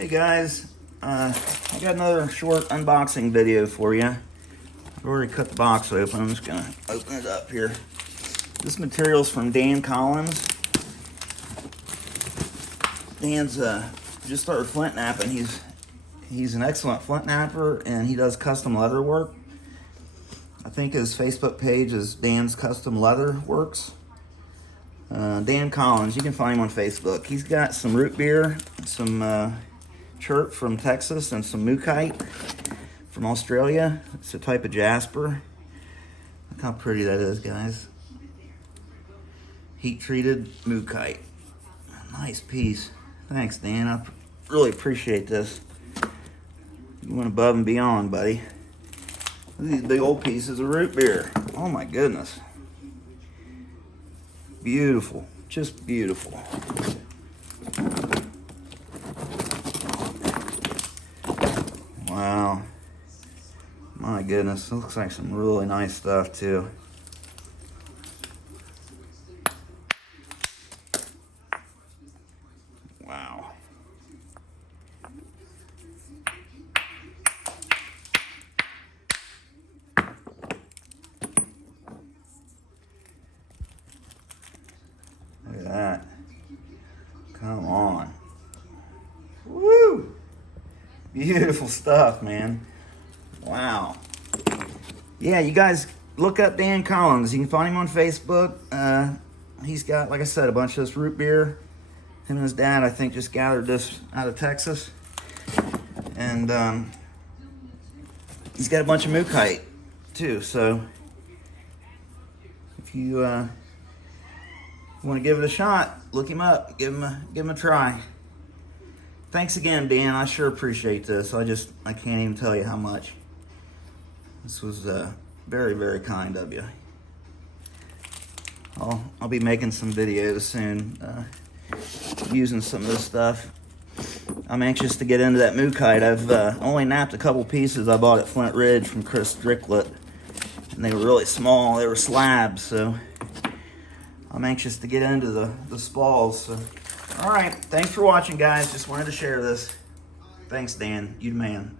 Hey guys, I got another short unboxing video for you. I've already cut the box open. I'm just gonna open it up here. This material's from Dan Collins. Dan's just started flint knapping. He's an excellent flint knapper, and he does custom leather work. I think his Facebook page is Dan's Custom Leather Works. Dan Collins, you can find him on Facebook. He's got some root beer, some chert from Texas, and some mookite from Australia. It's a type of jasper. Look how pretty that is, guys. Heat treated mookite. Nice piece. Thanks, Dan. I really appreciate this. You went above and beyond, buddy. Look at these big old pieces of root beer. Oh my goodness. Beautiful, just beautiful. Wow. My goodness, it looks like some really nice stuff too. Wow. Look at that. Come on. Woo! Beautiful stuff, man. Wow. Yeah, you guys look up Dan Collins. You can find him on Facebook. He's got, like I said, a bunch of this root beer. Him and his dad, I think, just gathered this out of Texas. And he's got a bunch of mookite, too. So if you want to give it a shot, look him up. Give him a try. Thanks again, Dan. I sure appreciate this. I can't even tell you how much. This was very, very kind of you. I'll be making some videos soon, using some of this stuff. I'm anxious to get into that mookite. I've only napped a couple pieces I bought at Flint Ridge from Chris Stricklet, and they were really small. They were slabs, so I'm anxious to get into the spalls. So. All right, thanks for watching, guys. Just wanted to share this. Thanks, Dan. You the man.